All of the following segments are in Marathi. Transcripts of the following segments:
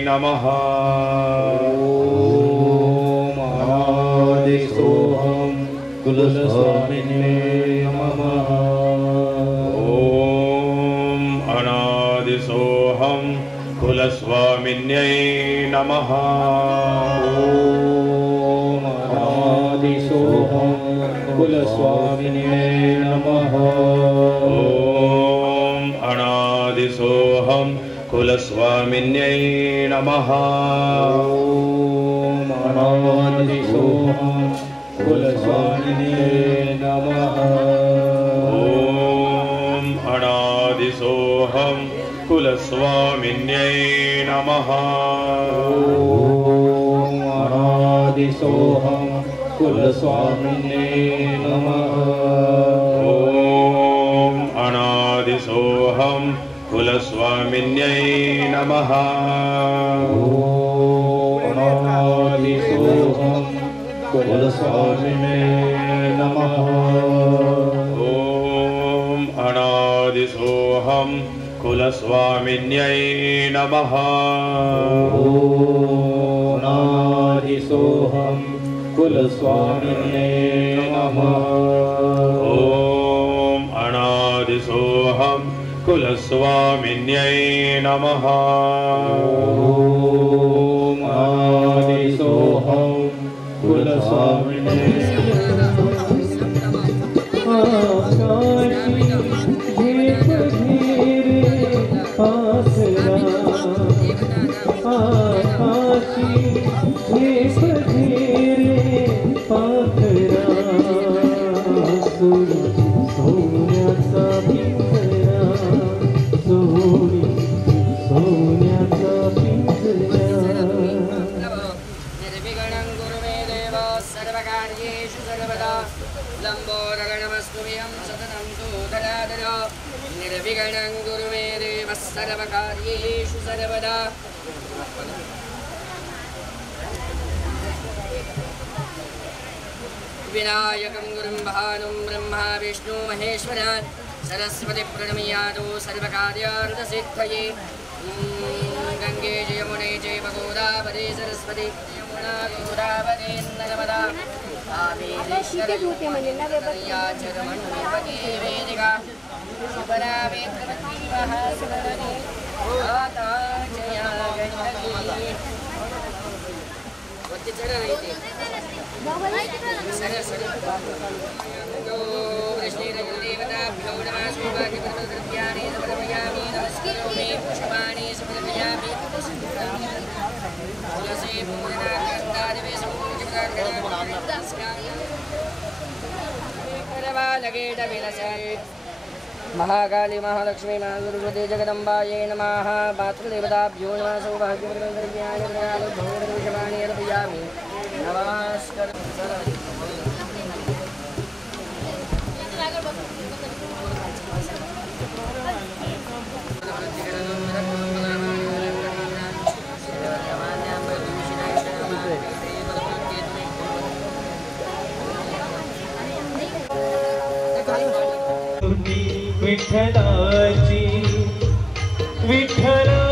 नमः। ओम अनादिसोऽहं कुलस्वामिने नमः। ओम अनादिसोऽहं कुलस्वामिन्यै नमः। ओम अनादिसोऽहं कुलस्वामिने नमः। ओम अनादिसोऽहं कुलस्वामिन्यै नमः। ओम अनादिसोऽहं कुलस्वामिने नमः। ओम अनादिसोऽहं कुलस्वामिन्यै नमः। ओम अनादिसोऽहं कुलस्वामिने नमः। ओम अनादिसोऽहं कुलस्वामिन्यै नमः। ओम अनादिसोऽहं कुलस्वामिने नमः। ओम अनादिसोऽहं कुलस्वामिन्यै नमः। ओम अनादिसोऽहं कुलस्वामिने नमः। ओम अनादिसोऽहं कुलस्वामिन्यै नमः। ओम अनादिसोऽहं कुलस्वामिने आकाशी झेप घेरे पाखरा। आकाशी झेप घेरे पाखरा। सोन्याचा पिंजरा सोनी सोन्याचा पिंजरा। निर्विघ्नं कुरु मे देव सर्वकार्येषु सर्वदा लम्बोदरगणमस्तुभ्यं सततं दूतराधर। निर्विघ्नं कुरु मे देव सर्वकार्येषु सर्वदा। विनायकं गुरुं भानुं ब्रह्मा विष्णु महेश्वरान् सरस्वती प्रणमयादो सर्वकार्यार्थसिद्धये। गंगे च यमुने चैव गोदावरी सरस्वती यमुना गोदावरी नर्मदा कामेश्वरया च रमणीपति वेदिका सुपरा वेत्रवती महासुरवरी माता जया गण्डकी। वच्चे चढ़ रही थी वृष्णिदेवताभ्यो नमः। सौभाग्यप्रदद्रव्याणि समर्पयामि। नमस्करोमि पुष्पाणि समर्पयामि। तुलसी पूजनार्थादिवे समूलगे महाकाली महालक्ष्मी महागुरुपते जगदम्बायै नमः। मातृदेवताभ्यो नमः। सौभाग्यप्रदद्रव्याणि पुष्पाणि अर्पयामि। नमस्कार। विठ्ठलाची विठ्ठला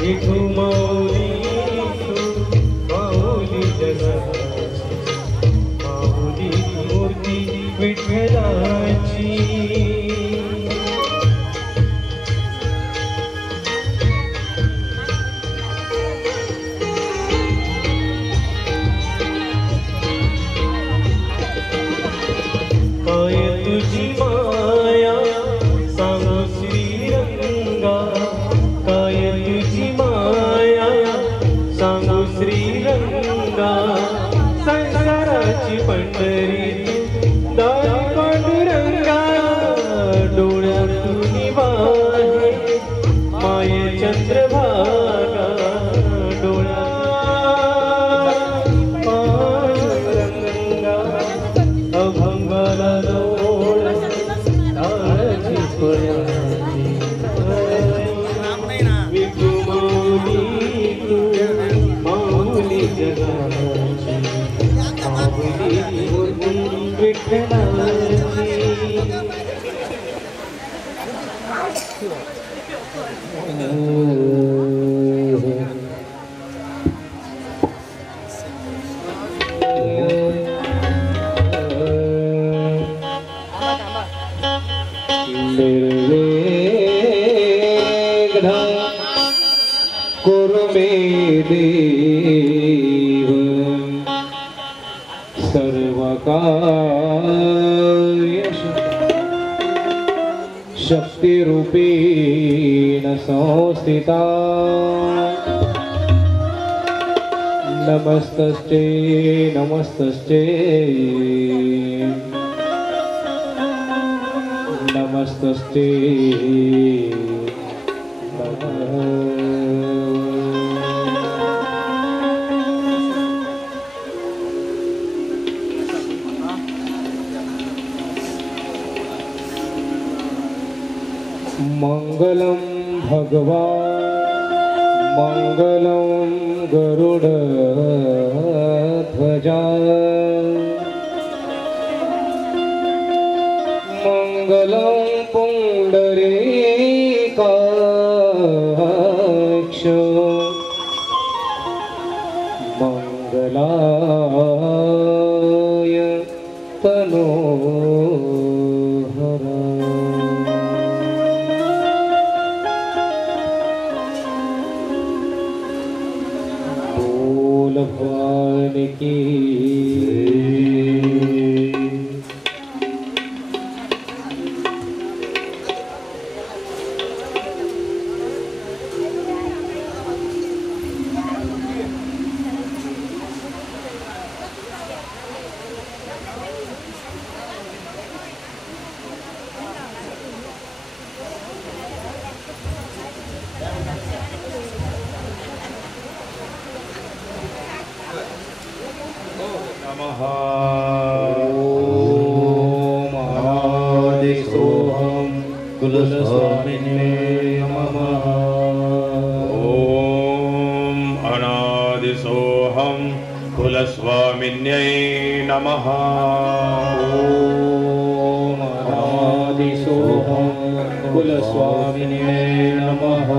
विठू माऊली माऊली जगाची माऊली मूर्ती विठ्ठलाची। काय तुझी माया सांगू श्रीरंगा। काय तुझी माया सांगू श्रीरंगा। संसाराची पंढरी दारी पांडुरंगा। डोळ्यातून वाहे माये चंद्रभागा। डोळ्यात पांडुरंगा अभंगाला लोळ ताळची फळाची। विठू माऊली तू माऊली जगाची माऊली मूर्ती विठ्ठलाची। निर्विघ्नं कुरु मे देव सर्वकार्येषु शक्तिरूपेण संस्थिता नमस्तस्ते नमस्तस्ते नमस्तस्ते मंगलम भगवान मंगलम गरुड़ध्वजा मंगलम पुंडरीकाक्ष मंगलाय तनोहरा भगवान की नमः ओम अनादिसोऽहं कुलस्वामिने नमः ॐ अनादिसोऽहं कुलस्वामिन्यै नमः ओम अनादिसोऽहं कुलस्वामिने नमः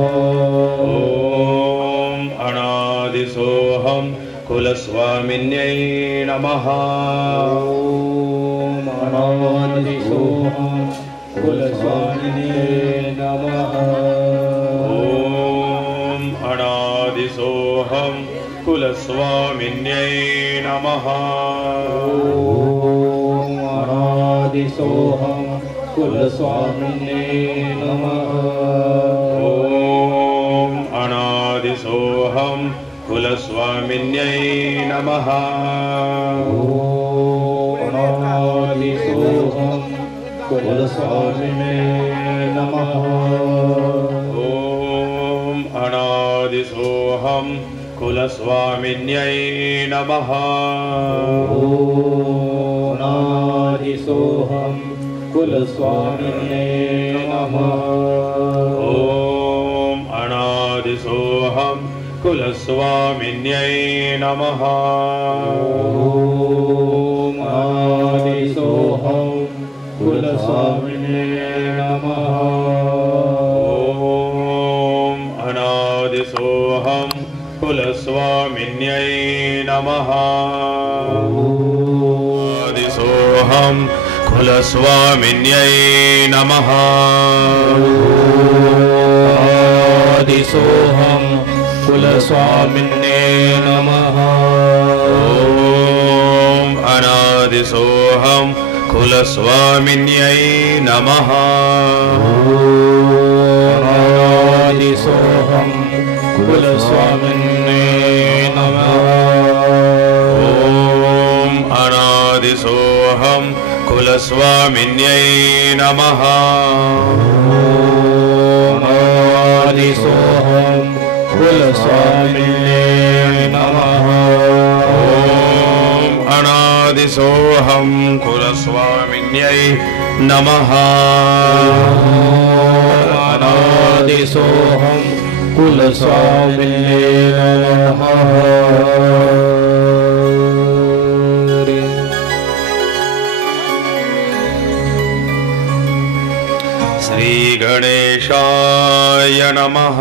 ॐ अनादिसोऽहं कुलस्वामिन्यै नमः ओम अनादिसोऽहं कुलस्वामिने नमः ॐ अनादिसोऽहं कुलस्वामिन्यै नमः ओम अनादिसोऽहं कुलस्वामिने नमः ॐ अनादिसोऽहं कुलस्वामिन्यै नमः ओम अनादिसोऽहं कुलस्वामिने नमः ॐ अनादिसोऽहं कुलस्वामिन्यै नमः ओम अनादिसोऽहं कुलस्वामिने नमः ॐ अनादिसोऽहं कुलस्वामिन्यै नमः ओम अनादिसोऽहं कुलस्वामिने नमः ॐ अनादिसोऽहं कुलस्वामिन्यै नमः अनादिसोऽहं कुलस्वामिन्यै नमः अनादिसोऽहं कुलस्वामिने नमः ॐ अनादिसोऽहं कुलस्वामिन्यै नमः अनादिसोऽहं कुलस्वामिने नमः ॐ अनादिसोऽहं कुलस्वामिन्यै नमः अनादिसोऽहं कुलस्वामिने नमः ॐ अनादिसोऽहं कुलस्वामिन्यै नमः अनादिसोऽहं कुलस्वामिने नमः श्री गणेशाय शिवाय नमः।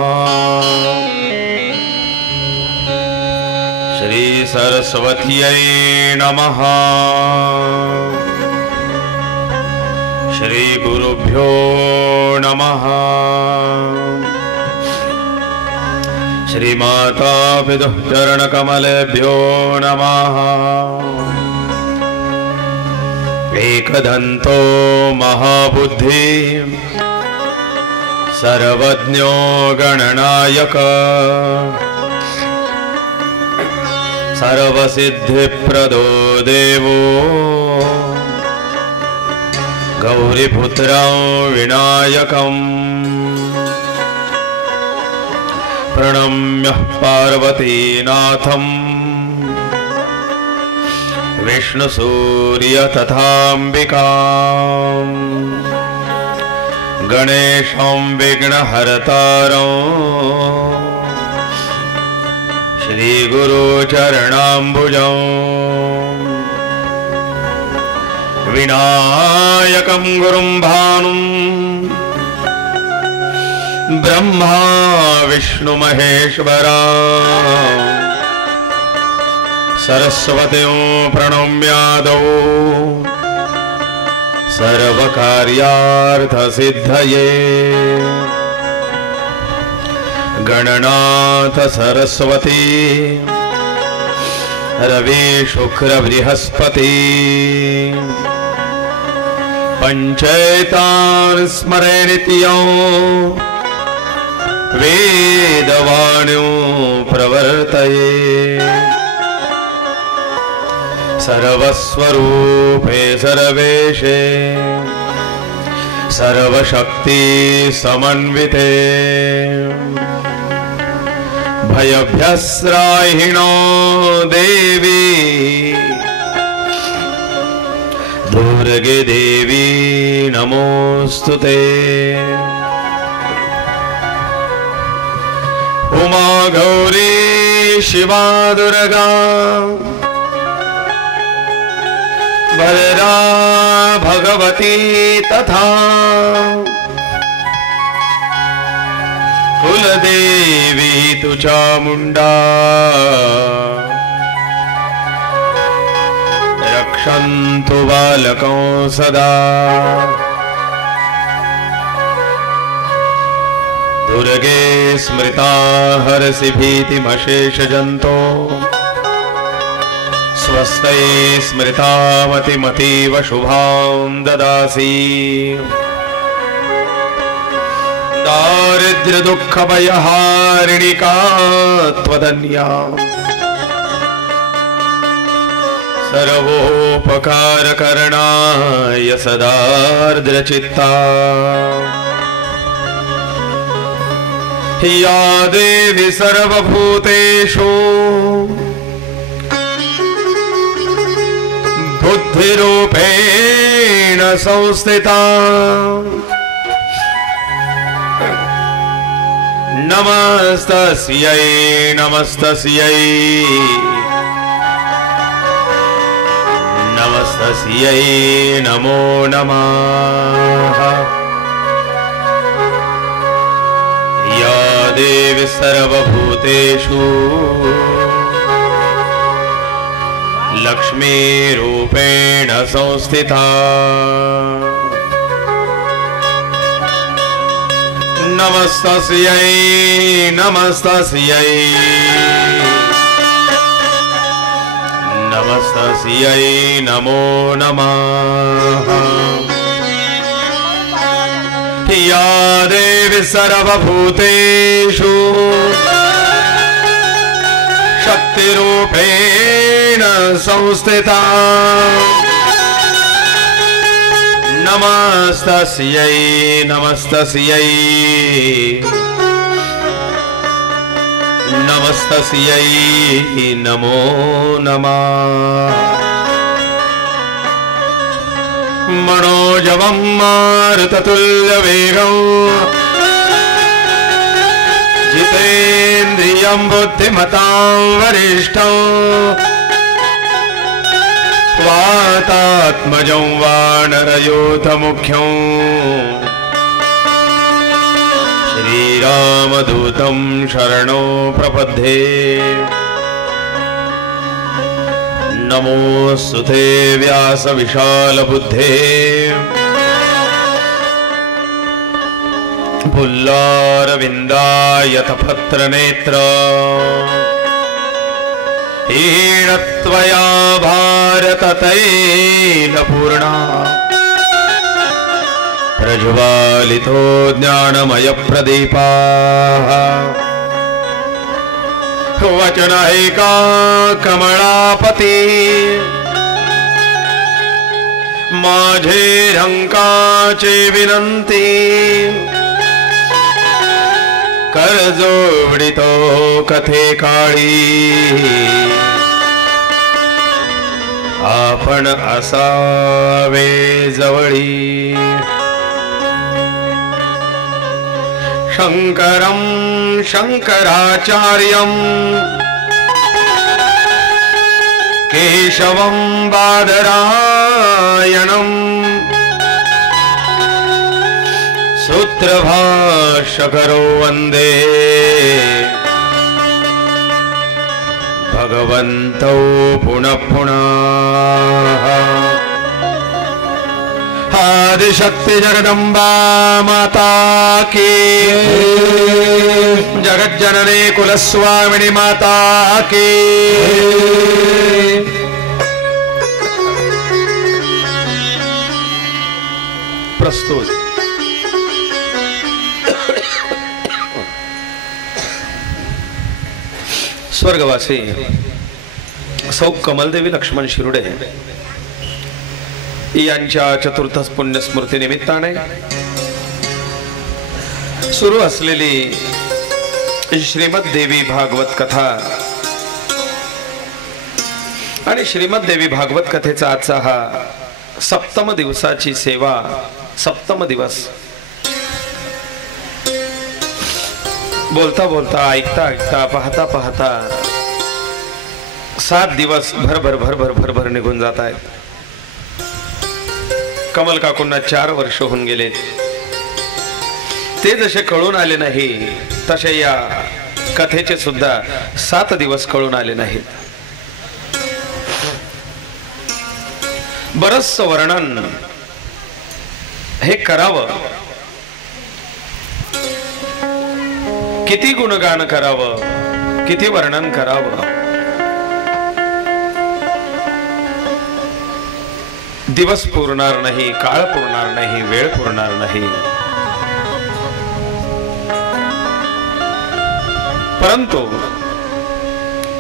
श्री सरस्वत्यै नमः। श्री गुरुभ्यो नमः। श्री माता पितुः चरणकमलेभ्यो नमः। एकदन्तो महाबुद्धि सर्वज्ञो गणनायक सर्वसिद्धिप्रदो देवो गौरीपुत्रं विनायकम् प्रणम्य पार्वतीनाथम् विष्णुसूर्य तथाम्बिकाम् गणेशं विघ्नहर्तारं श्रीगुरुचरणाम्बुजं विनायकं गुरुं भानुं ब्रह्मा विष्णु महेश्वरा सरस्वतीं प्रणम्यादौ सर्वकार्यार्थसिद्धये गणनाथ सरस्वती रवि शुक्र बृहस्पति पंचैतान् स्मरे नित्यं वेदवाण्यो प्रवर्तये सर्वस्वरूपे सर्वेशे सर्वशक्ति समन्विते भयभ्यस्त्राहिणो देवी दुर्गे देवी नमोस्तुते। उमा गौरी शिवा दुर्गा वरदा भगवती तथा कुलदेवी तु चामुण्डा रक्षन्तु बालकं सदा। दुर्गे स्मृता हरसि भीतिमशेषजन्तो स्वस्ते स्मृतामतिमतीव शुभां ददासि। दारिद्र्यदुःखभयहारिणिका त्वदन्या सर्वोपकारकरणाय सदार्द्रचित्ता या देवी सर्वभूतेषु बुद्धिरूपेण संस्थिता नमस्तस्यै नमस्तस्यै नमस्तस्यै नमो नमः। या देवी सर्वभूतेषु लक्ष्मीरूपेण संस्थिता नमस्तस्यै नमस्तस्यै नमस्तस्यै नमो नमः। या देवी सर्वभूतेषु शक्तिरूपेण संस्थिता नमस्तस्यै नमस्तस्यै नमस्तस्यै नमो नमः। मनोजवं मारुततुल्यवेगं जितेन्द्रियं बुद्धिमतां वरिष्ठं वातात्मजं वानरयूथमुख्यं श्रीरामदूतं शरणो प्रपद्ये नमोऽस्तुते व्यास विशालबुद्धे पुल्लारविन्दायतपत्रनेत्र हीनत्वया भारततैलपूर्णा प्रज्वालितो ज्ञानमयप्रदीपाः वचनैका कमलापती माझे रंकाचे विनंती करजोडितो कथे काळी आपण असावे जवळी शंकरं शंकराचार्यं केशवं बादरायणं सूत्रभाष्यकरो वन्दे भगवन्तौ पुनः पुनः आदिशक्ति जगदम्बा माता की जगज्जननी कुलस्वामिनी माता की प्रस्तुत स्वर्गवासी सौ कमलदेवी लक्ष्मण शिरुडे यांच्या चतुर्थ पुण्यस्मृती निमित्ताने सुरू असलेली श्रीमद देवी भागवत कथा आणि श्रीमद देवी भागवत कथेचा आजचा हा सप्तम दिवसाची सेवा सप्तम दिवस बोलता बोलता ऐकता ऐकता पाहता पाहता 7 दिवस भरभर भरभर भरभर निघून जात आहेत. कमल काकूंना 4 वर्ष होऊन गेले. ते जसे कळून आले नाही तसे या कथेचे सुद्धा 7 दिवस कळून आले नाहीत. बरंच वर्णन हे करावं, किती गुणगान करावं, किती वर्णन करावं. दिवस पुरणार नाही, काळ पुरणार नाही, वेळ पुरणार नाही. परंतु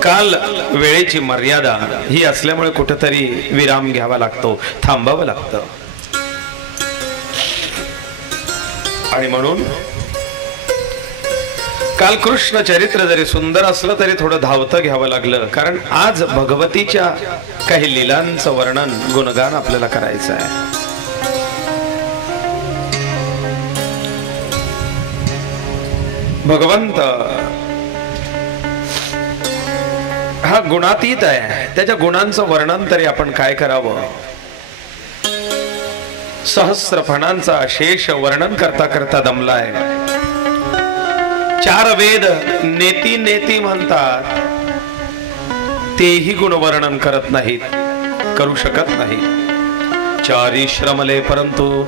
काल वेळेची मर्यादा ही असल्यामुळे कुठेतरी विराम घ्यावा लागतो, थांबावं लागतं. आणि म्हणून काल कृष्ण चरित्र जरी सुंदर असलं तरी थोडं धावतं घ्यावं लागलं, कारण आज भगवतीच्या काही लीलांचं वर्णन गुणगान आपल्याला करायचं आहे. भगवंत हा गुणातीत आहे, त्याच्या गुणांचं वर्णन तरी आपण काय करावं. सहस्र फणांचा शेष वर्णन करता करता दमलाय. 4 वेद नेती नेती म्हणतात, तेही गुण वर्णन करत नाहीत, करू शकत नाही. 4 श्रमले परंतु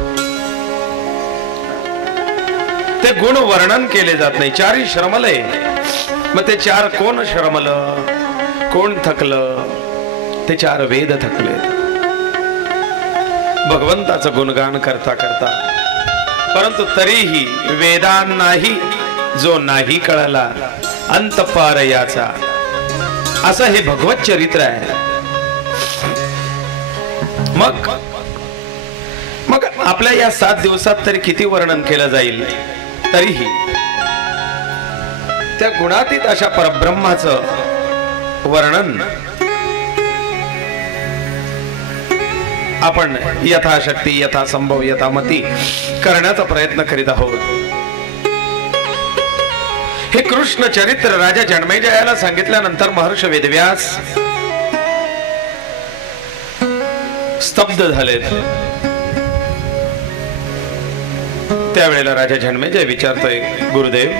ते गुण वर्णन केले जात नाही. 4 श्रमले, मग ते 4 कोण श्रमलं, कोण थकलं? ते 4 वेद थकले. भगवंताचं गुणगान करता करता, परंतु तरीही वेदांनाही जो नाही कळला अंत पार याचा, असं हे भगवत चरित्र आहे. मग आपल्या या 7 दिवसात तरी किती वर्णन केलं जाईल, तरीही त्या गुणातीत अशा परब्रह्माचं वर्णन आपण यथाशक्ती यथासंभव यथामती करण्याचा प्रयत्न करीत आहोत. हे कृष्ण चरित्र राजा जन्मेजयाला सांगितल्यानंतर महर्षी वेदव्यास स्तब्ध झालेत. त्यावेळेला राजा जन्मेजय विचारतोय, गुरुदेव,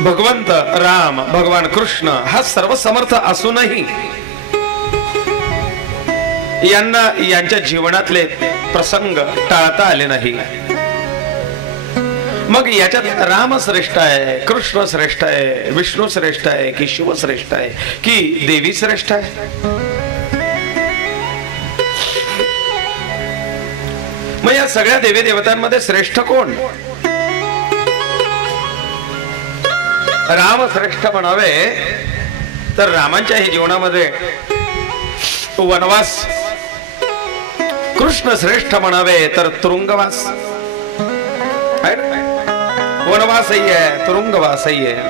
भगवंत राम, भगवान कृष्ण हा सर्व समर्थ असूनही यांना यांच्या जीवनातले प्रसंग टाळता आले नाही. मग याच्यात राम श्रेष्ठ आहे, कृष्ण श्रेष्ठ आहे, विष्णू श्रेष्ठ आहे की शिव श्रेष्ठ आहे की देवी श्रेष्ठ आहे? मग या सगळ्या देवी देवतांमध्ये श्रेष्ठ कोण? राम श्रेष्ठ म्हणावे तर रामांच्याही जीवनामध्ये वनवास, कृष्ण श्रेष्ठ म्हणावे तर तुरुंगवास. वनवासही आहे, तुरुंगवासही आहे.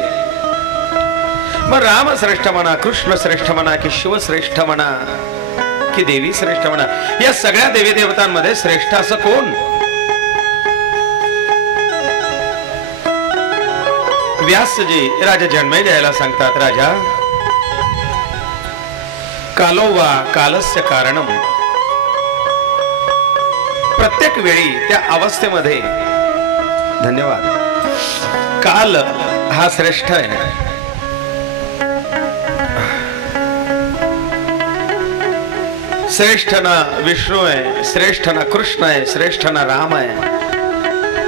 मग राम श्रेष्ठ म्हणा, कृष्ण श्रेष्ठ म्हणा की शिव श्रेष्ठ म्हणा की देवी श्रेष्ठ म्हणा, या सगळ्या देवी देवतांमध्ये श्रेष्ठ असं कोण? व्यासजी राजा जन्मेजयाला सांगतात, राजा, कालो वा कालस्य कारणम. प्रत्येक वेळी त्या अवस्थेमध्ये, धन्यवाद, काल हा श्रेष्ठ आहे. श्रेष्ठ ना विष्णू आहे, श्रेष्ठ ना कृष्ण आहे, श्रेष्ठ ना राम आहे,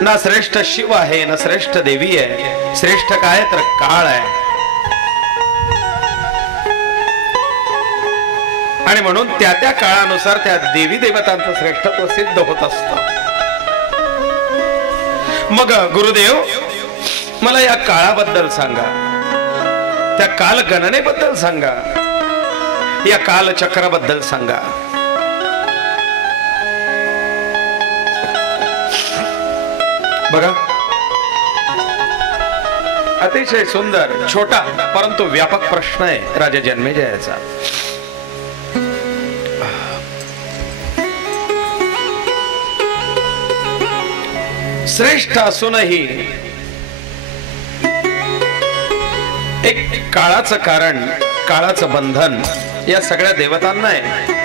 ना श्रेष्ठ शिव आहे, ना श्रेष्ठ देवी आहे. श्रेष्ठ काय तर काळ आहे. आणि म्हणून त्या त्या काळानुसार त्या देवी देवतांचं श्रेष्ठत्व सिद्ध होत असतं. मग गुरुदेव, मला या काळाबद्दल सांगा, त्या काल गणनेबद्दल सांगा, या कालचक्राबद्दल सांगा. बघा, अतिशय सुंदर, छोटा परंतु व्यापक प्रश्न आहे राजा जन्मेजयाचा. श्रेष्ठ असूनही एक काळाचं कारण, काळाचं बंधन या सगळ्या देवतांना आहे,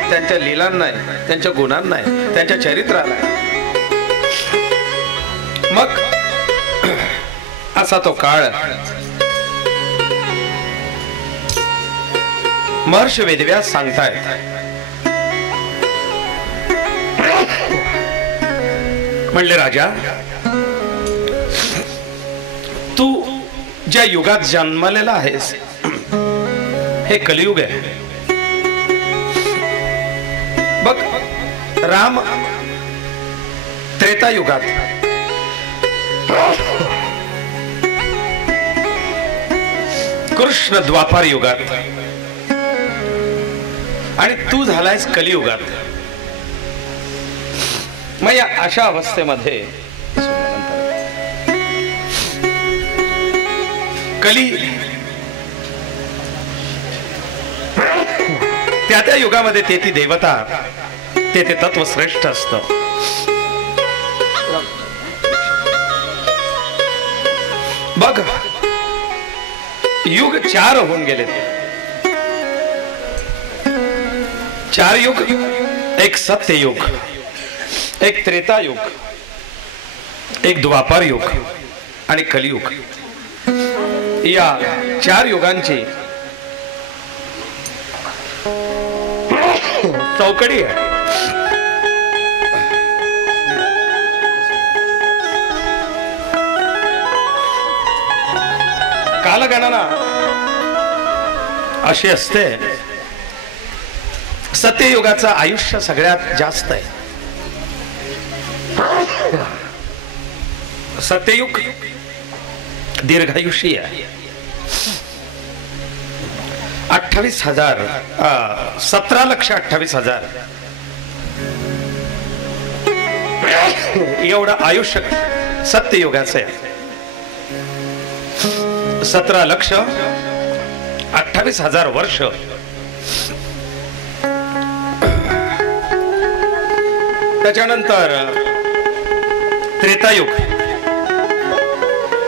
त्यांच्या लीलांना आहे, त्यांच्या गुणांना आहे, त्यांच्या चरित्राला आहे. मग असा तो काळ महर्षी वेदव्यास सांगतायत. म्हणले, राजा, तू ज्या युगात जन्मलेला आहेस हे कलियुग आहे. बघ, राम त्रेता युगात, कृष्ण द्वापार युगात आणि तू झालायस कलियुगात. मग या अशा अवस्थेमध्ये कली त्या त्या युगामध्ये ते ती देवता, ते ते तत्व श्रेष्ठ असतं. बघ, युग 4 होऊन गेले. 4 युग, एक सत्ययुग, एक त्रेता युग, एक द्वापार युग आणि कलियुग. या 4 युगांची चौकडी आहे. कालगणना अशी असते, सत्ययुगाचं आयुष्य सगळ्यात जास्त आहे. सत्ययुग दीर्घायुषी आहे. 28,000 17,28,000 एवढं आयुष्य सत्ययुगाचं आहे. 17,28,000 वर्ष. त्याच्यानंतर त्रेतायुग.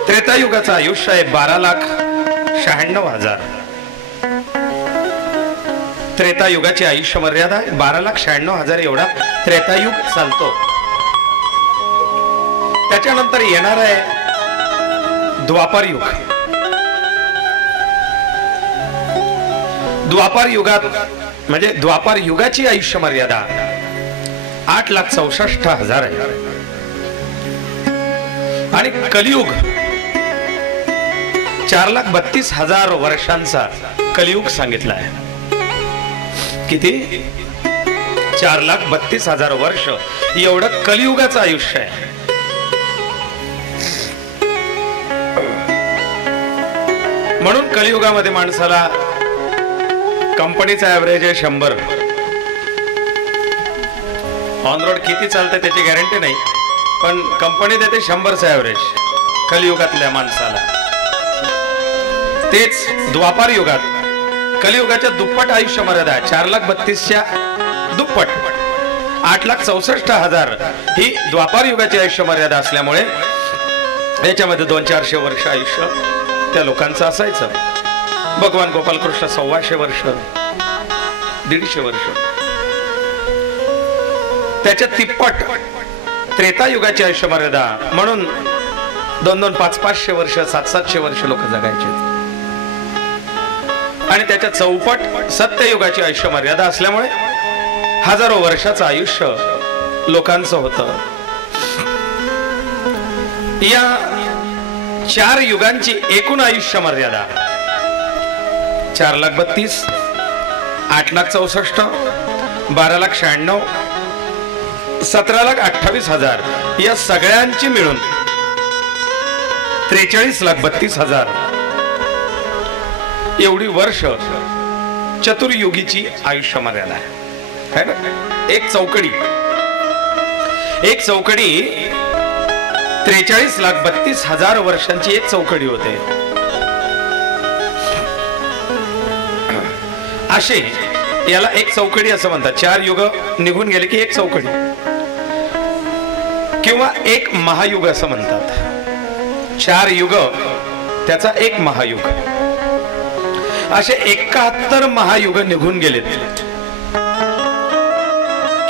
त्रेतायुगाचं आयुष्य आहे 12,96,000. त्रेतायुगाची आयुष्य मर्यादा आहे 12,96,000 एवढा त्रेतायुग चालतो. त्याच्यानंतर येणार आहे द्वापार युग. द्वापार युगात म्हणजे द्वापार युगाची आयुष्य मर्यादा 8,64,000 आहे. आणि कलियुग 4,32,000 वर्षांचा कलियुग सांगितला आहे. किती? 4,32,000 वर्ष एवढं कलियुगाचं आयुष्य आहे. म्हणून कलियुगामध्ये माणसाला कंपनीचा ऍव्हरेज आहे 100. ऑन रोड किती चालते त्याची गॅरंटी नाही, पण कंपनी देते 100चा ऍव्हरेज कलियुगातल्या माणसाला. तेच द्वापार युगात कलियुगाच्या दुप्पट आयुष्य मर्यादा आहे. 4,32,000च्या दुप्पट 8,64,000 ही द्वापार युगाची आयुष्य मर्यादा असल्यामुळे याच्यामध्ये 200-400 वर्ष आयुष्य त्या लोकांचं असायचं. भगवान गोपाल कृष्ण 125 वर्ष 150 वर्ष. त्याच्या तिप्पट त्रेतायुगाची आयुष्य मर्यादा, म्हणून 200, 500 वर्ष 700 वर्ष लोक जगायचे. आणि त्याच्या चौपट सत्ययुगाची आयुष्य मर्यादा असल्यामुळे हजारो वर्षाचं आयुष्य लोकांचं होतं. या 4 युगांची एकूण आयुष्य मर्यादा 4,32,000, 8,64,000, 12,96,000, 17,28,000 या सगळ्यांची मिळून 43,32,000 एवढी वर्ष चतुर्युगीची आयुष्य मर्यादा आहे ना. एक चौकडी 43,32,000 वर्षांची एक चौकडी होते. असे याला एक चौकडी असं म्हणतात. 4 युग निघून गेले की एक चौकडी किंवा एक महायुग असं म्हणतात. 4 युग त्याचा एक महायुग. असे 71 महायुग निघून गेलेत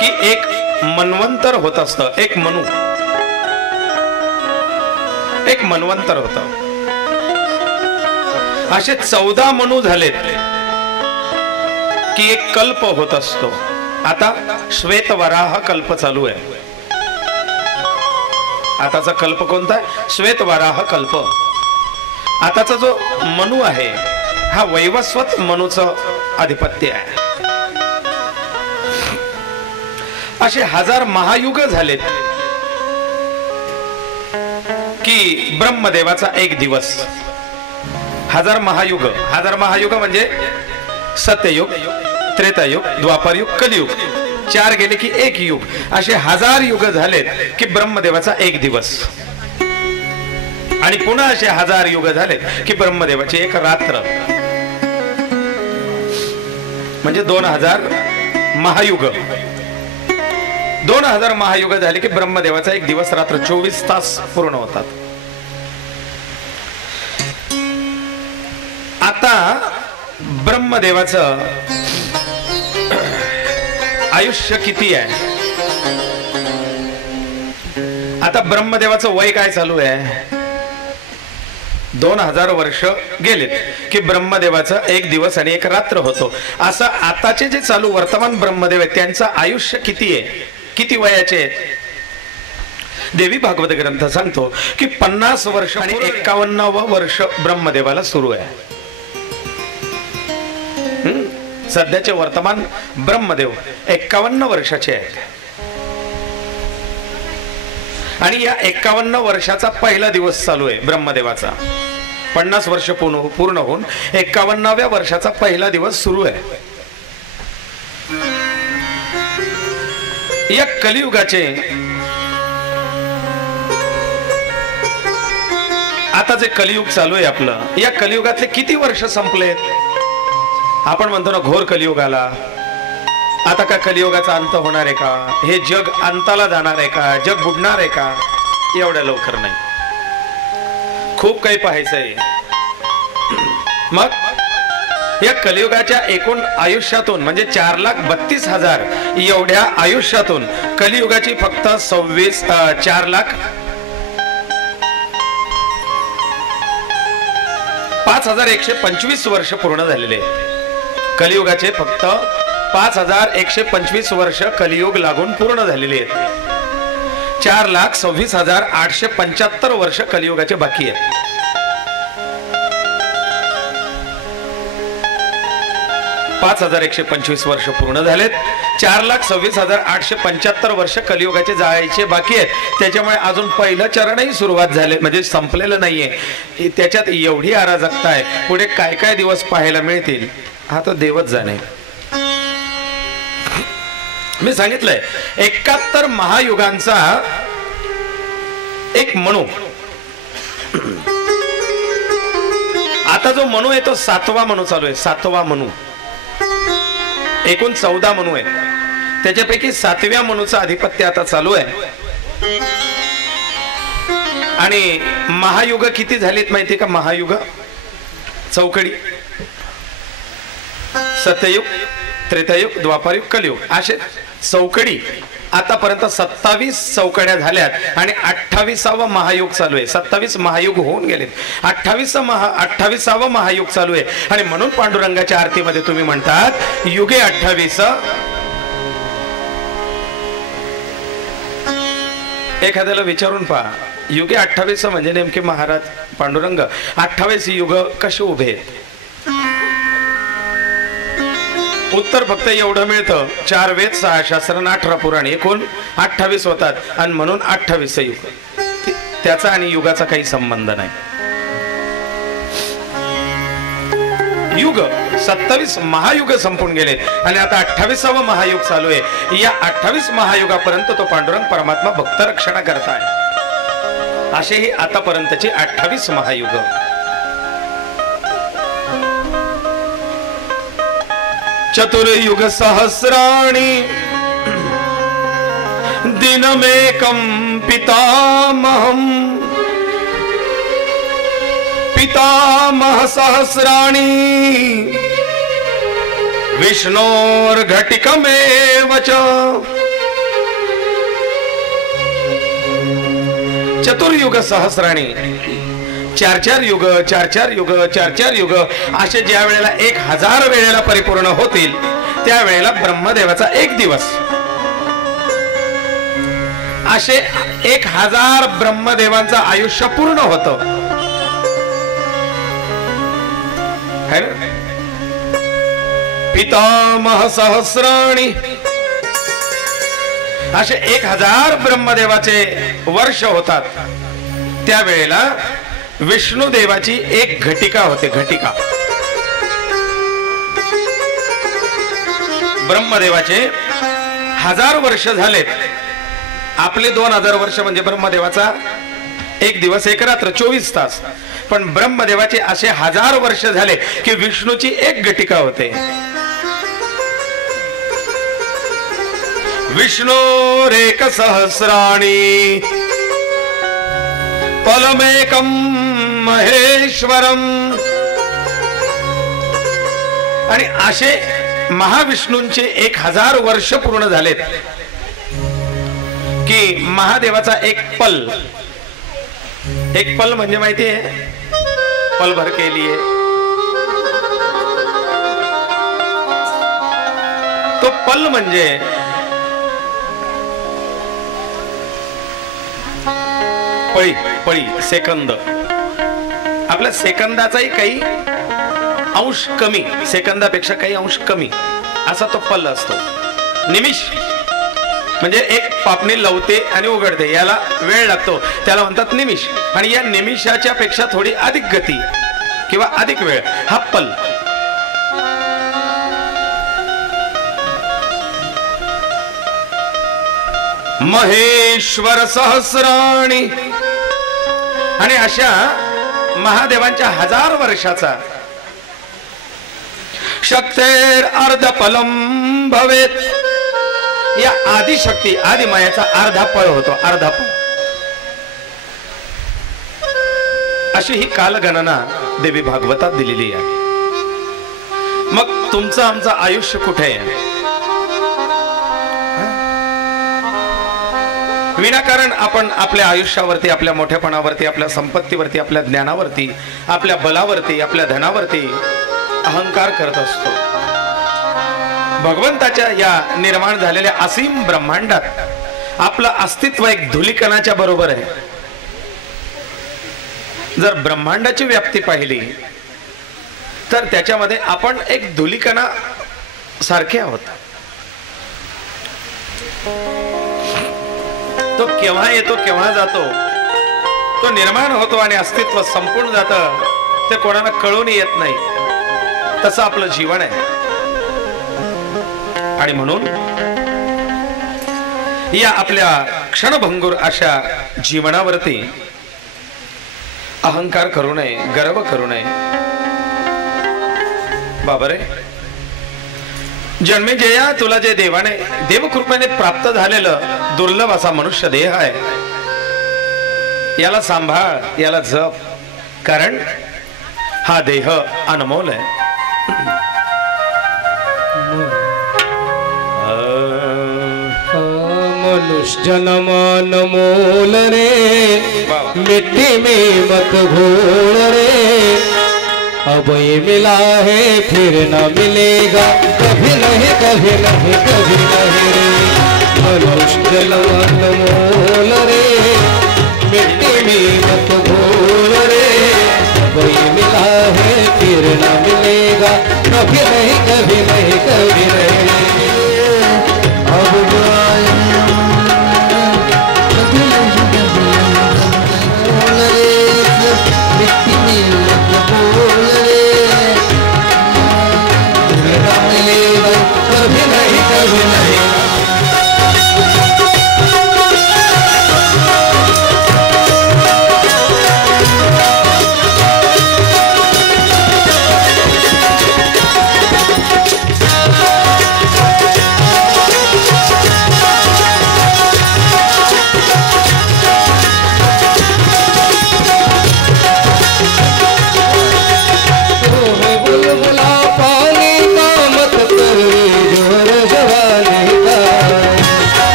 की एक मन्वंतर होत असतं. एक मन्वंतर होत. असे 14 मनू झालेत की एक कल्प होत असतो. आता श्वेतवराह कल्प चालू आहे. आताचा कल्प कोणता आहे? श्वेतवराह कल्प. आताचा जो मनू आहे हा वैवस्वत मनूचं आधिपत्य आहे. असे 1000 महायुग झालेत की ब्रह्मदेवाचा एक दिवस. 1000 महायुग. 1000 महायुग म्हणजे सत्ययुग, त्रेतायुग, द्वापारयुग, कलियुग. 4 गेले की एक युग. असे 1000 युग झालेत की ब्रह्मदेवाचा एक दिवस. आणि पुन्हा असे 1000 युग झालेत की ब्रह्मदेवाची एक रात्र. म्हणजे 2000 महायुग. 2000 महायुग झाले की ब्रह्मदेवाचा एक दिवस रात्र 24 तास पूर्ण होतात. आता ब्रह्मदेवाचं आयुष्य किती आहे? आता ब्रह्मदेवाचं वय काय चालू आहे? 2000 वर्ष गेलेत की ब्रह्मदेवाचा एक दिवस आणि एक रात्र होतो. असं आताचे जे चालू वर्तमान ब्रह्मदेव आहेत त्यांचं आयुष्य किती आहे? किती वयाचे आहेत? देवी भागवत ग्रंथ सांगतो की 50 वर्ष आणि 51व वर्ष ब्रह्मदेवाला सुरू आहे. सध्याचे वर्तमान ब्रह्मदेव 51 वर्षाचे आहेत. आणि या 51 वर्षाचा पहिला दिवस चालू आहे ब्रह्मदेवाचा. 50 वर्ष पूर्ण होऊन 51व्या वर्षाचा पहिला दिवस सुरू आहे. या कलियुगाचे आता जे कलियुग चालू आहे आपलं, या कलियुगातले किती वर्ष संपलेत? आपण म्हणतो ना घोर कलियुग आला. आता का कलियुगाचा अंत होणार आहे का? हे जग अंताला जाणार आहे का? जग बुडणार आहे का? एवढ्या लवकर नाही. खूप काही पाहायचंय. मग या कलियुगाच्या एकूण आयुष्यातून म्हणजे 4,32,000 एवढ्या आयुष्यातून कलियुगाची फक्त 4,05,125 वर्ष पूर्ण झालेले आहेत. कलियुगाचे फक्त 5,125 वर्ष कलियुग लागून पूर्ण झालेले आहेत. 4,26,875 वर्ष कलियुगाचे बाकी आहेत. पाच 5,125 वर्ष पूर्ण झालेत. 4,26,875 वर्ष कलियुगाचे जायचे बाकी आहेत. त्याच्यामुळे अजून पहिलं चरणही सुरुवात झाले म्हणजे संपलेलं नाहीये. त्याच्यात एवढी अराजकता आहे. पुढे काय काय दिवस पाहायला मिळतील हा तर देवच जाणे. मी सांगितलंय 71 महायुगांचा एक मनू. आता जो मनू आहे तो 7वा मनू चालू आहे. 7वा मनू. एकूण 14 मनू आहे. त्याच्यापैकी 7व्या मनूचं आधिपत्य आता चालू आहे. आणि महायुग किती झालीत माहिती का? महायुग चौकडी. सत्ययुग, त्रेतायुग, द्वापारयुग, कलियुग असे चौकडी. आतापर्यंत 27 चौकड्या झाल्यात आणि 28वा महायुग चालू आहे. 27 महायुग होऊन गेलेत. 28वा महायुग चालू आहे. आणि म्हणून पांडुरंगाच्या आरतीमध्ये तुम्ही म्हणतात युगे 28. एखाद्याला विचारून पहा युगे 28 म्हणजे नेमके महाराज पांडुरंग 28 युग कसे उभे आहेत? उत्तर फक्त एवढं मिळतं 4 वेद 6 शास्त्र 18 पुराण एकूण 28 होतात. आणि म्हणून 28 युग. त्याचा आणि युगाचा काही संबंध नाही. युग 27 महायुग संपून गेलेत आणि आता 28वा महायुग चालू आहे. या 28 महायुगापर्यंत तो पांडुरंग परमात्मा भक्त रक्षणा करताय. असे ही आतापर्यंतचे 28 महायुग. चतुर्युग सहस्राणि दिनमेकं पितामहं पितामह सहस्राणि विष्णोर्घटिकमेव च. चतुर्युग सहस्राणि 4 युग 4 युग 4 युग असे ज्या वेळेला 1000 वेळेला परिपूर्ण होतील त्या वेळेला ब्रह्मदेवाचा एक दिवस. असे 1000 ब्रह्मदेवांचं आयुष्य पूर्ण होतं. पितामह सहस्राणि असे 1000 ब्रह्मदेवाचे वर्ष होतात. त्यावेळेला विष्णू देवाची एक घटिका होते. घटिका. ब्रह्मदेवाचे 1000 वर्ष झालेत. आपले 2000 वर्ष म्हणजे ब्रह्मदेवाचा एक दिवस एक रात्र 24 तास. पण ब्रह्मदेवाचे असे 1000 वर्ष झाले की विष्णूची एक घटिका होते. विष्णोरेक सहस्राणि फलमेकं महेश्वरम. आणि असे महाविष्णूंचे 1000 वर्ष पूर्ण झालेत की महादेवाचा एक पल म्हणजे माहिती आहे पल भर के लिए तो पल म्हणजे पळी सेकंद. आपल्या सेकंदाचाही काही अंश कमी, सेकंदापेक्षा काही अंश कमी असा तो पल असतो. निमिष म्हणजे एक पापणी लवते आणि उघडते याला वेळ लागतो त्याला म्हणतात निमिष. आणि या निमिषाच्या पेक्षा थोडी अधिक गती किंवा अधिक वेळ हा पल. महेश्वर सहस्राणि. आणि अशा महादेवांच्या 1000 वर्षाचा शक्तेर अर्धपलम भवेत. या आदिशक्ती आदिमायाचा अर्धा पळ होतो. अर्धा पळ. अशी ही कालगणना देवी भागवतात दिलेली आहे. मग तुमचं आमचं आयुष्य कुठे आहे? विनाकारण आपण आपल्या आयुष्यावरती, आपल्या मोठेपणावरती, आपल्या संपत्तीवरती, आपल्या ज्ञानावरती, आपल्या बलावरती, आपल्या धनावरती अहंकार करत असतो. भगवंताच्या या निर्माण झालेल्या असीम ब्रह्मांडात आपलं अस्तित्व एक धुलिकणाच्या बरोबर आहे. जर ब्रह्मांडाची व्याप्ती पाहिली तर त्याच्यामध्ये आपण एक धुलिकणा सारखे आहोत. तो केव्हा येतो, केव्हा जातो, तो निर्माण होतो आणि अस्तित्व संपून जातं, ते कोणाला कळून येत नाही. तसं आपलं जीवन आहे. आणि म्हणून या आपल्या क्षणभंगूर अशा जीवनावरती अहंकार करू नये, गर्व करू नये. बाबा रे, जन्मेजया तुला जे देवाने देवकृपेने प्राप्त झालेलं दुर्लभ असा मनुष्य देह आहे, याला सांभाळ, याला जप, कारण हा देह अनमोल आहे. मनुष्य जन्म अनमोल रे, मिट्टी में मत घोल रे, अब ये मिला है फिर न मिलेगा, कभी नहीं कभी नहीं कभी नहीं रे. मनुष्य जन्म अनमोल रे, मिट्टी में मत घोल रे, अब ये मिला है फिर न मिलेगा, कभी नहीं कभी नहीं कभी नहीं.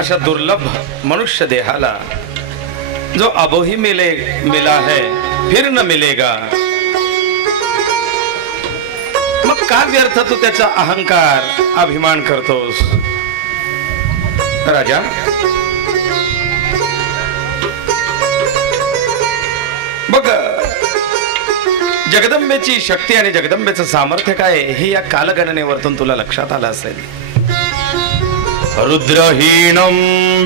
अशा दुर्लभ मनुष्य देहाला जो अब ही मिला है फिर न मिलेगा, मग का व्यर्थ तू त्याचा अहंकार, अभिमान करतोस? राजा, बघ, जगदंबेची शक्ती आणि जगदंबेचं सामर्थ्य काय हे या कालगणनेवरतून तुला लक्षात आलं असेल. रुद्रहीनम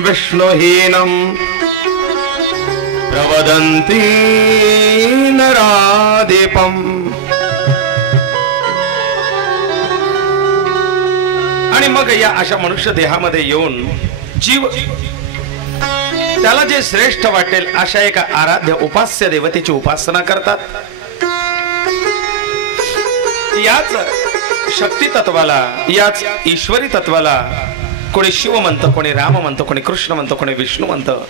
विष्णुहीनम प्रवदन्ति नरादीपम. आणि मग या अशा मनुष्य देहामध्ये येऊन जीव त्याला जे श्रेष्ठ वाटेल अशा एका आराध्य उपास्य देवतेची उपासना करतात. याच शक्ती तत्वाला, याच ईश्वरी तत्वाला कोणी शिव म्हणतं, कोणी राम म्हणतं, कोणी कृष्ण म्हणतं, कोणी विष्णू म्हणतं,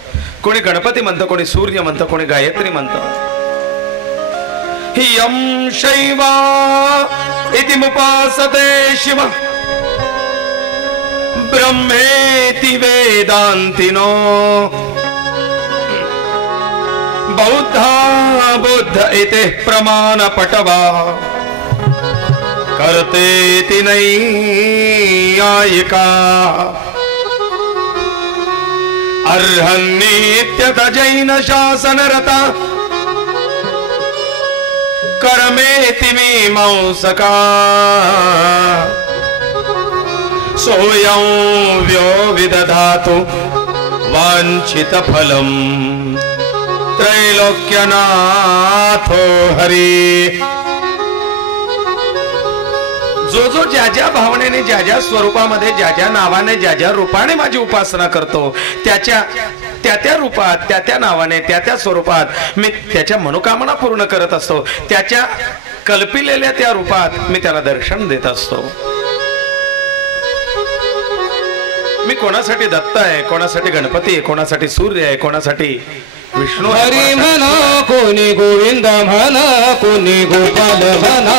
कोणी गणपती म्हणतं, कोणी सूर्य म्हणतं, कोणी गायत्री म्हणतं. यम शैवा इति मुपासते शिव ब्रह्मेति वेदांतिनो, बौद्धा बुद्ध इति प्रमाण पटवा, करते नैयायिका, अर्हन्नित्यत जैन शासनरता, कर्मेति मीमांसका, सोऽयं व्यो विदधातु वाञ्छितफलम् त्रैलोक्यनाथो हरी। जो जो ज्या ज्या भावनेने ज्या ज्या स्वरूपामध्ये ज्या ज्या नावाने ज्या ज्या रूपाने माझी उपासना करतो त्याच्या त्या रूपात त्या नावाने त्या स्वरूपात मी त्याच्या मनोकामना पूर्ण करत असतो। त्याच्या कल्पिलेल्या त्या रूपात मी त्याला दर्शन देत असतो। मी कोणासाठी दत्त आहे, कोणासाठी गणपती आहे, कोणासाठी सूर्य आहे, कोणासाठी विष्णू आहे। हरी म्हणा कोणी गोविंद म्हणा कोणी गोपाल म्हणा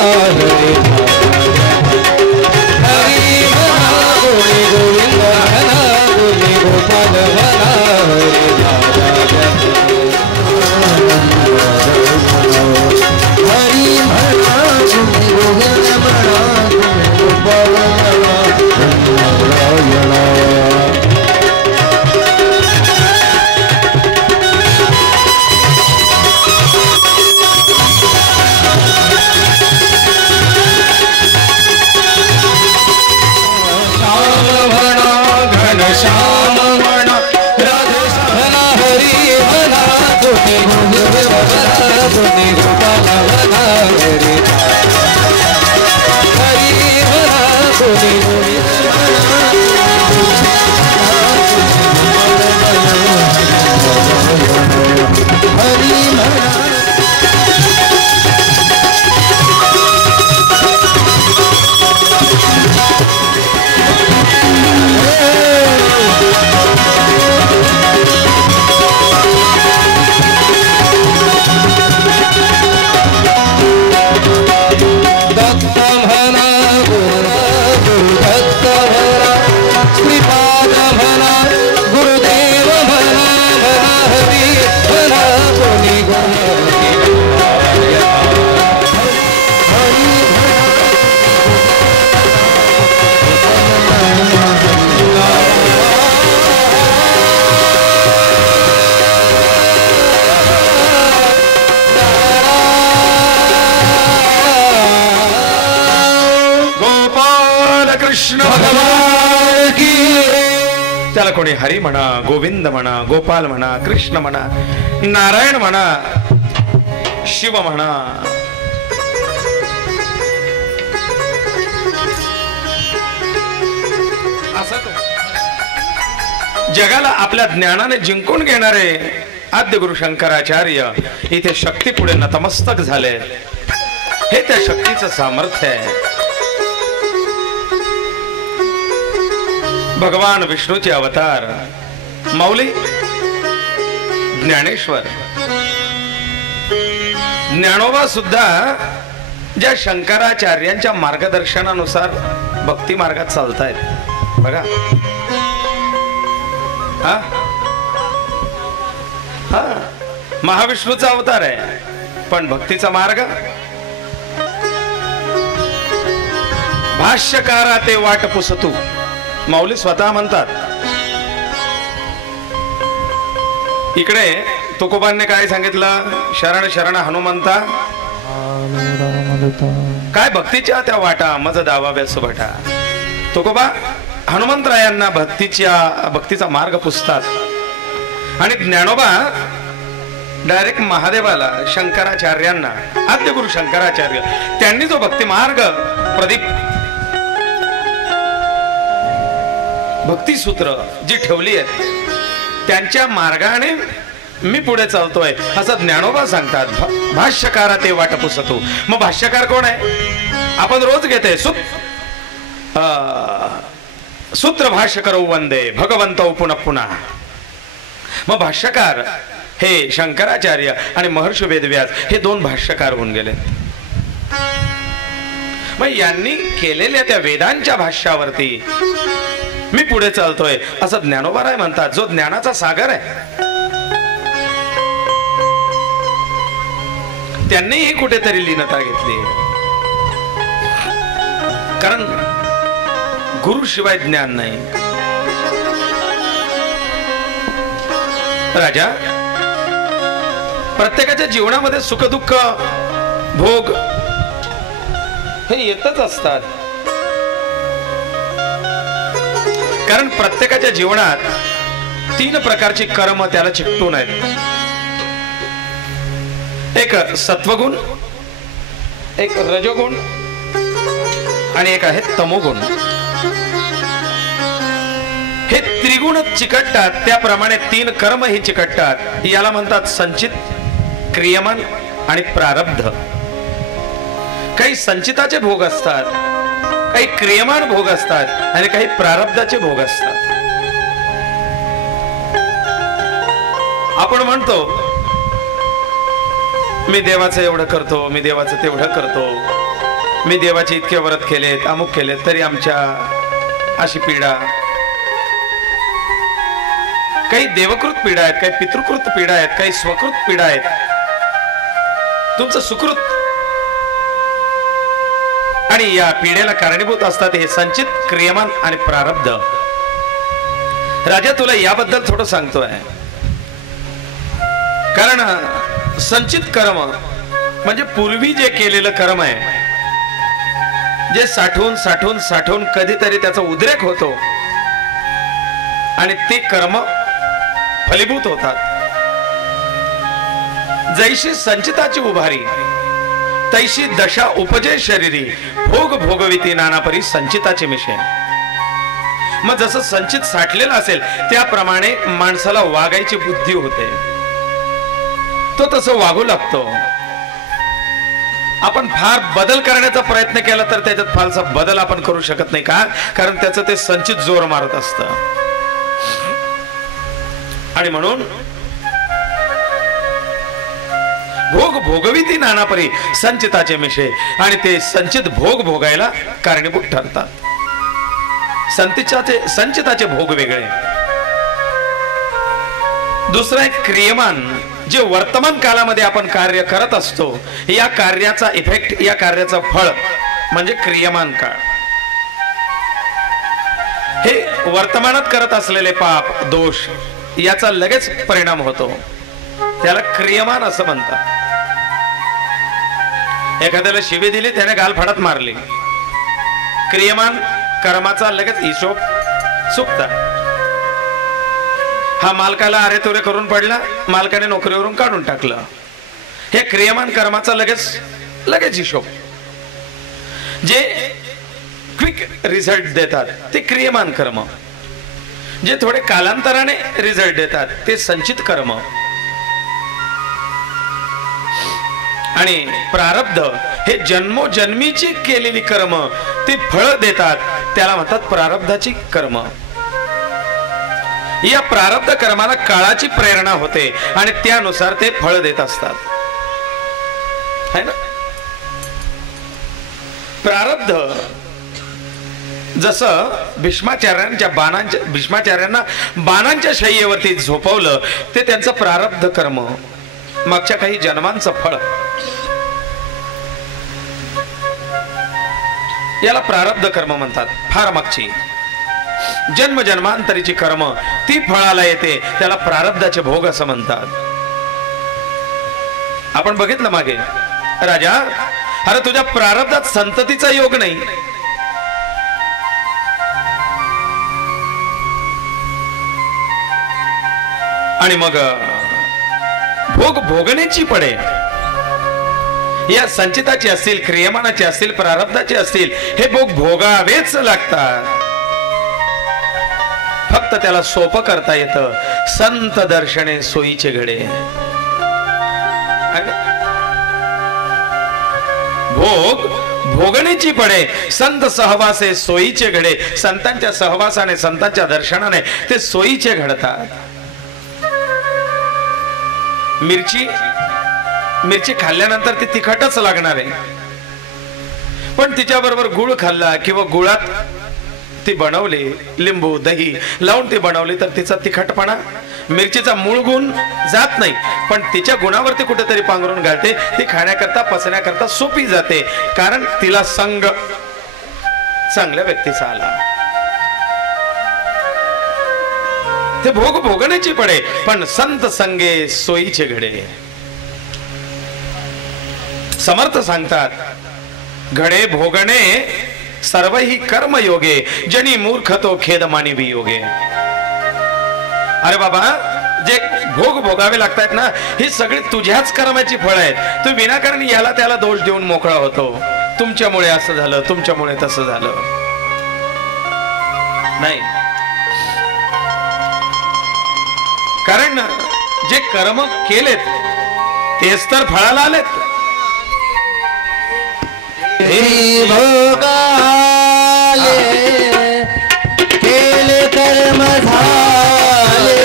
हरी म्हणा कोणी गोविंद म्हणा कोणी गोपाल म्हणा हरी म्हणा कोणी गोविंद म्हणा कोणी गोपाल म्हणा। श्याम म्हणा राधे म्हणा हरी म्हणा कोणी गोविंद म्हणा कोणी गोपाल म्हणा हरी हरी म्हणा कोणी गोविंद म्हणा हरी म्हणा। कृष्ण भगवान की। त्याला कोणी हरी म्हणा, गोविंद म्हणा, गोपाल म्हणा, कृष्ण म्हणा, नारायण म्हणा, शिव म्हणा, असं तो जगाला आपल्या ज्ञानाने जिंकून घेणारे आद्य गुरु शंकराचार्य इथे शक्ती पुढे नतमस्तक झाले। हे त्या शक्तीचं सामर्थ्य आहे। भगवान विष्णूचे अवतार माऊली ज्ञानेश्वर ज्ञानोबा सुद्धा ज्या शंकराचार्यांच्या मार्गदर्शनानुसार भक्ती मार्गात चालतायत बघा। हा हा महाविष्णूचा अवतार आहे पण भक्तीचा मार्ग भाष्यकारा ते वाट पुसतू माऊली स्वतः म्हणतात। इकडे तुकोबांनी काय सांगितलं, शरण शरण हनुमंता काय भक्तीच्या त्या वाटा मज दावाव्या सुभटा। तुकोबा हनुमंतरायांना भक्तीचा मार्ग पुसतात आणि ज्ञानोबा डायरेक्ट महादेवाला शंकराचार्यांना आद्यगुरु शंकराचार्य त्यांनी जो भक्ती मार्ग प्रदीप भक्ती सूत्र जी ठेवली आहेत त्यांच्या मार्गाने मी पुढे चालतोय असं ज्ञानोबा सांगतात। भाष्यकारा ते वाट पुसतो। मग भाष्यकार कोण आहे? आपण रोज घेते सूत्र भाष्य करो वंदे भगवंत पुनः पुन्हा। मग भाष्यकार हे शंकराचार्य आणि महर्षी वेदव्यास हे दोन भाष्यकार होऊन गेले। मग यांनी केलेल्या त्या वेदांच्या भाष्यावरती मी पुढे चालतोय असं ज्ञानोबाराय म्हणतात, जो ज्ञानाचा सागर आहे। त्यांनीही कुठेतरी लीनता घेतली, कारण गुरु शिवाय ज्ञान नाही। राजा प्रत्येकाच्या जीवनामध्ये सुखदुःख भोग हे येतच असतात। कारण प्रत्येकाच्या जीवनात 3 प्रकारची कर्म त्याला चिकटून आहेत. एक सत्वगुण, एक रजोगुण आणि एक आहे तमोगुण. हे त्रिगुण चिकटतात, त्याप्रमाणे 3 कर्म ही चिकटतात. याला म्हणतात संचित, क्रियमान आणि प्रारब्ध. काही संचिताचे भोग असतात, काही क्रियमान भोग असतात आणि काही प्रारब्धाचे भोग असतात. आपण म्हणतो मी देवाचं एवढं करतो, मी देवाचं तेवढं करतो, मी देवाचे इतके व्रत केलेत, अमुक केलेत, तरी आमच्या अशी पीडा. काही देवकृत पीडा आहेत, काही पितृकृत पीडा आहेत, काही स्वकृत पीडा आहेत. तुमचं सुकृत आणि या पीडेला कारणीभूत असतात हे संचित, क्रियमान आणि प्रारब्ध. राजा तुला याबद्दल थोडं सांगतोय. कारण संचित कर्म म्हणजे पूर्वी जे केलेलं कर्म आहे, जे साठवून साठवून साठवून कधीतरी त्याचा उद्रेक होतो आणि ते कर्म फलीभूत होतात. जैशी संचिताची उभारी तैशी दशा उपजे शरीरी, भोग भोगविती नानापरी संचिताचे मिशे. मग जसं संचित साठलेलं असेल त्याप्रमाणे माणसाला वागायची बुद्धी होते, तो तसं वागू लागतो. आपण फार बदल करण्याचा प्रयत्न केला तर त्याच्यात फारसा बदल आपण करू शकत नाही. का? कारण त्याचं ते संचित जोर मारत असतं. आणि म्हणून भोग भोगविती नानापरी संचिताचे मिशे, आणि ते संचित भोग भोगायला कारणीभूत ठरतात. संचिताचे भोग वेगळे. दुसरा एक क्रियमान, जे वर्तमान कालामध्ये आपण कार्य करत असतो, या कार्याचा इफेक्ट, या कार्याचं फळ म्हणजे क्रियमान काळ. हे वर्तमानात करत असलेले पाप दोष याचा लगेच परिणाम होतो, त्याला क्रियमान असं म्हणतात. एखाद्याला शिवी दिली, त्याने गालफाडात मारली, क्रियमान कर्माचा लगेच हिशोब चुकता. हा मालकाला अरे तुरे करून पडला, मालकाने नोकरीवरून काढून टाकलं, हे क्रियमान कर्माचा लगेच हिशोब. जे क्विक रिझल्ट देतात ते क्रियमान कर्म, जे थोडे कालांतराने रिझल्ट देतात ते संचित कर्म. आणि प्रारब्ध हे जन्मोजन्मीची केलेली कर्म ते फळ देतात, त्याला म्हणतात प्रारब्धाची कर्म. या प्रारब्ध कर्माला काळाची प्रेरणा होते आणि त्यानुसार ते फळ देत असतात, है ना. प्रारब्ध जसं भीष्माचार्यांना बाणांच्या शय्येवरती झोपवलं, ते त्यांचं प्रारब्ध कर्म, मागच्या काही जन्मांचं फळ. याला प्रारब्ध कर्म म्हणतात. फार मागची जन्म जन्मांतरीची कर्म ती फळाला येते, त्याला प्रारब्धाचे भोग असं म्हणतात. आपण बघितलं मागे, राजा अरे तुझ्या प्रारब्धात संततीचा योग नाही, आणि मग भोग भोगण्याची पडे. या संचिताचे असतील, क्रियमानाचे असतील, प्रारब्धाचे असतील, हे भोग भोगावेच लागतात. फक्त त्याला सोपं करता येतं. संत दर्शने सोयीचे घडे. भोग भोगण्याची पडे, संत सहवासे सोयीचे घडे. संतांच्या सहवासाने, संतांच्या दर्शनाने ते सोयीचे घडतात. मिरची खाल्ल्यानंतर ती तिखटच लागणार आहे, पण तिच्या बरोबर गुळ खाल्ला किंवा गुळात ती बनवली, लिंबू दही लावून ती बनवली, तर तिचा तिखटपणा, मिरचीचा मूळ गुण जात नाही, पण तिच्या गुणावरती कुठेतरी पांघरून घालते. ती खाण्याकरता, पचण्याकरता सोपी जाते, कारण तिला संग चांगल्या व्यक्तीचा आला. ते भोग भोगण्याची पडे, पण संत संगे सोयीचे घडे. समर्थ सांगतात, घडे भोगणे सर्व ही कर्म योगे जनी मूर्ख तो खेद मानी भी योगे. अरे बाबा, जे भोग भोगावे लागतात ना, ही सगळी तुझ्याच कर्माची फळ आहेत. तू विनाकारण याला त्याला दोष देऊन मोकळा होतो. तुमच्यामुळे असं झालं, तुमच्यामुळे तसं झालं. नाही, कारण जे कर्म केलेत तेच तर फळाला आलेत. भोगाले केले कर्म झाले,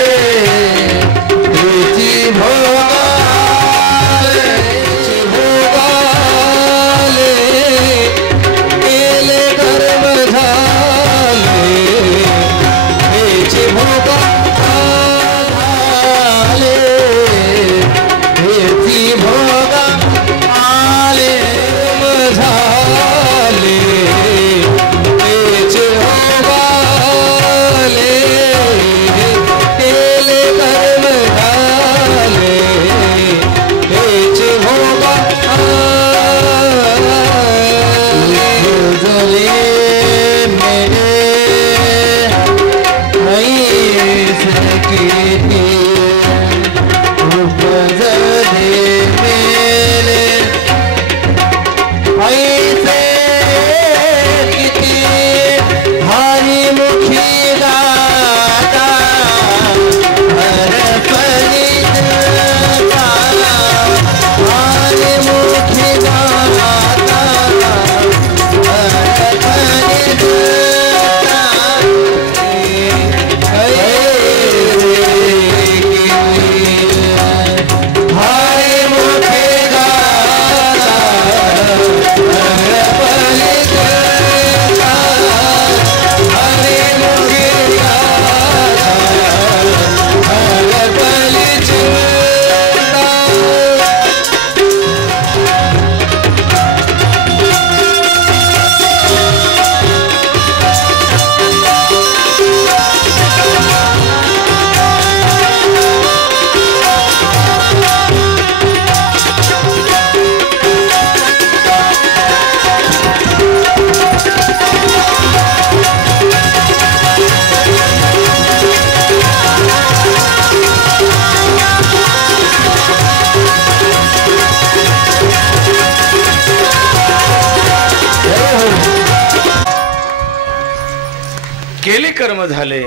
तुझी भोगाले केले कर्म झाले, तुझी भोगाले तुझी भोगा आले झाले, तेचे भोगाले केले कर्म झाले, तेचे भोगा उजले मेरे नहीं सके उपजले मेरे ऐसे किती भारी मुखी गाता हर फलित भारी मुखी गाता हर फलित भारी मुखी गाता केले कर्म झाले